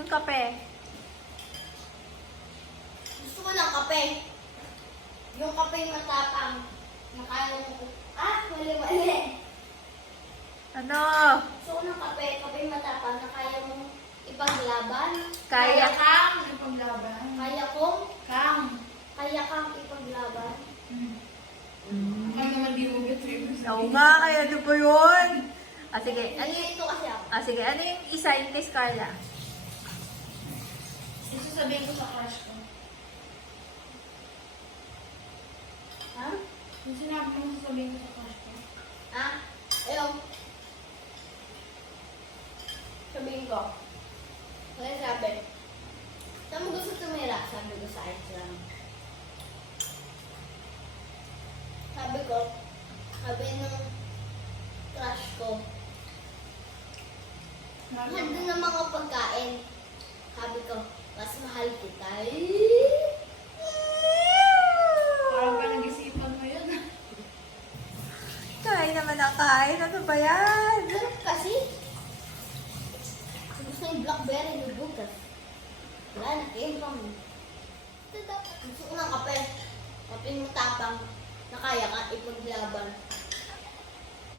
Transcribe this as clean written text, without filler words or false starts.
Yung kape. Gusto ko ng kape. Yung kape matapang. Na kaya mo. Mali. Ano? Gusto ko ng kape. Kape matapang na kaya mo ipaglaban. Kaya kang Ipaglaban. Kaya kong Kang. Kaya kang ipaglaban. Kaya naman di mo get Oo nga, kaya ano po yun? Sige. Ito kasi ako. Sige. Ano yung isa yung kay Scarla? Isasabihin ko sa crush ko. Ha? Yung sinabi mo sasabihin ko sa crush ko. Ayun. Sabihin ko. Kaya sabi. Saan mo gusto tumira? Sabi ko sa arts lang. Sabi nung crush ko. Nandun ng mga pagkain. Sabi ko, mas mahal kita. Parang ka nag-isipan mo yun. Kain naman ang kain. Ano ba yan? Sarap kasi. Gusto yung blackberry with bukas. Wala na, came from me. Gusto ko ng kape. Kape mo tapang na kaya ka ipaglaban.